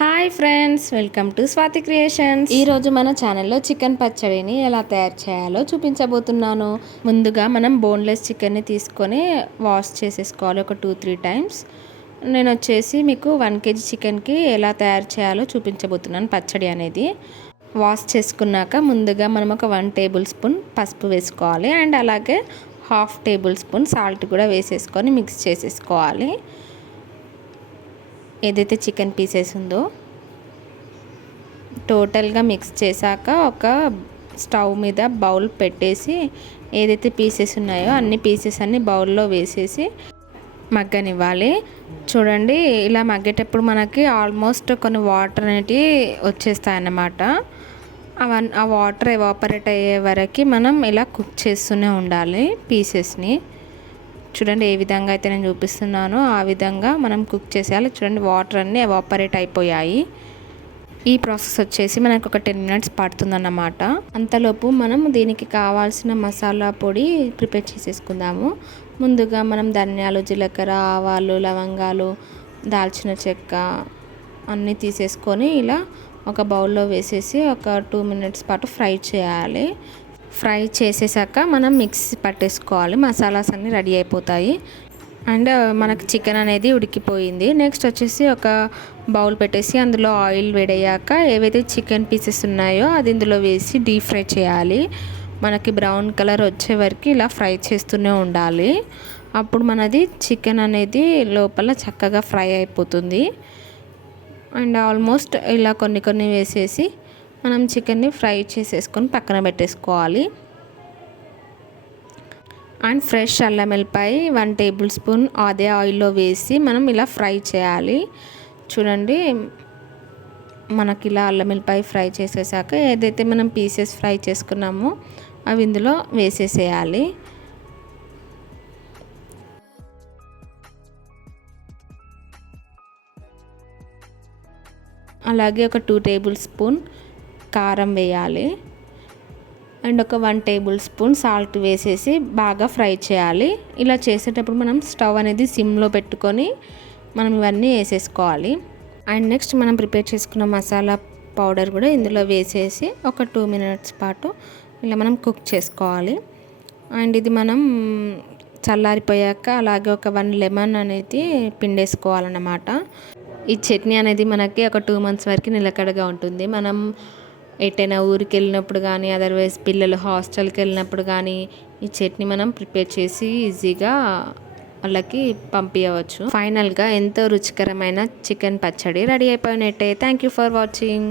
Hi friends, welcome to Swathi creations. ఈరోజు మన ఛానల్లో చికెన్ పచ్చడిని ఎలా తయారు చేయాలో చూపించబోతున్నాను. ముందుగా మనం బోన్లెస్ చికెన్ని తీసుకొని వాష్ చేసేసుకోవాలి ఒక 2-3 టైమ్స్. నేను వచ్చేసి మీకు 1 kg చికెన్కి ఎలా తయారు చేయాలో చూపించబోతున్నాను పచ్చడి అనేది. వాష్ చేసుకున్నాక ముందుగా మనం ఒక 1 టేబుల్ స్పూన్ పసుపు వేసుకోవాలి అండ్ అలాగే 1/2 టేబుల్ స్పూన్ సాల్ట్ కూడా వేసేసుకొని మిక్స్ చేసేసుకోవాలి. ఏదైతే చికెన్ పీసెస్ ఉందో టోటల్గా మిక్స్ చేశాక ఒక స్టవ్ మీద బౌల్ పెట్టేసి ఏదైతే పీసెస్ ఉన్నాయో అన్ని పీసెస్ అన్ని బౌల్లో వేసేసి మగ్గనివ్వాలి. చూడండి, ఇలా మగ్గేటప్పుడు మనకి ఆల్మోస్ట్ కొన్ని వాటర్ అనేటివి వచ్చేస్తాయన్నమాట. ఆ వాటర్ ఎవాపరేట్ అయ్యే వరకు మనం ఇలా కుక్ చేస్తూనే ఉండాలి పీసెస్ని. చూడండి, ఏ విధంగా అయితే నేను చూపిస్తున్నానో ఆ విధంగా మనం కుక్ చేసేయాలి. చూడండి, వాటర్ అన్నీ ఎవాపరేట్ అయిపోయాయి. ఈ ప్రాసెస్ వచ్చేసి మనకు ఒక 10 minutes పడుతుందన్నమాట. అంతలోపు మనం దీనికి కావాల్సిన మసాలా పొడి ప్రిపేర్ చేసేసుకుందాము. ముందుగా మనం ధనియాలు, జీలకర్ర, ఆవాలు, లవంగాలు, దాల్చిన చెక్క అన్నీ తీసేసుకొని ఇలా ఒక బౌల్లో వేసేసి ఒక 2 minutes పాటు ఫ్రై చేయాలి. ఫ్రై చేసేసాక మనం మిక్సీ పట్టేసుకోవాలి. మసాలాస్ అన్నీ రెడీ అయిపోతాయి అండ్ మనకు చికెన్ అనేది ఉడికిపోయింది. నెక్స్ట్ వచ్చేసి ఒక బౌల్ పెట్టేసి అందులో ఆయిల్ వేడయ్యాక ఏవైతే చికెన్ పీసెస్ ఉన్నాయో అది ఇందులో వేసి డీప్ ఫ్రై చేయాలి. మనకి బ్రౌన్ కలర్ వచ్చే వరకు ఇలా ఫ్రై చేస్తూనే ఉండాలి. అప్పుడు మనది చికెన్ అనేది లోపల చక్కగా ఫ్రై అయిపోతుంది. అండ్ ఆల్మోస్ట్ ఇలా కొన్ని వేసేసి మనం చికెన్ని ఫ్రై చేసేసుకొని పక్కన పెట్టేసుకోవాలి. అండ్ ఫ్రెష్ అల్లం వెల్లిపాయ 1 టేబుల్ స్పూన్ అదే ఆయిల్లో వేసి మనం ఇలా ఫ్రై చేయాలి. చూడండి, మనకి ఇలా అల్లం వెల్లిపాయ ఫ్రై చేసేసాక ఏదైతే మనం పీసెస్ ఫ్రై చేసుకున్నామో అవి ఇందులో వేసేసేయాలి. అలాగే ఒక 2 టేబుల్ స్పూన్ కారం వేయాలి అండ్ ఒక 1 టేబుల్ స్పూన్ సాల్ట్ వేసేసి బాగా ఫ్రై చేయాలి. ఇలా చేసేటప్పుడు మనం స్టవ్ అనేది సిమ్లో పెట్టుకొని మనం ఇవన్నీ వేసేసుకోవాలి. అండ్ నెక్స్ట్ మనం ప్రిపేర్ చేసుకున్న మసాలా పౌడర్ కూడా ఇందులో వేసేసి ఒక 2 minutes పాటు ఇలా మనం కుక్ చేసుకోవాలి. అండ్ ఇది మనం చల్లారిపోయాక అలాగే ఒక 1 లెమన్ అనేది పిండేసుకోవాలన్నమాట. ఈ చట్నీ అనేది మనకి ఒక 2 months వరకు నిలకడగా ఉంటుంది. మనం ఎటైనా ఊరికి వెళ్ళినప్పుడు కానీ అదర్వైజ్ పిల్లలు హాస్టల్కి వెళ్ళినప్పుడు కానీ ఈ చట్నీ మనం ప్రిపేర్ చేసి ఈజీగా వాళ్ళకి పంపించవచ్చు. ఫైనల్గా ఎంతో రుచికరమైన చికెన్ పచ్చడి రెడీ అయిపోయినట్టే. Thank you for watching.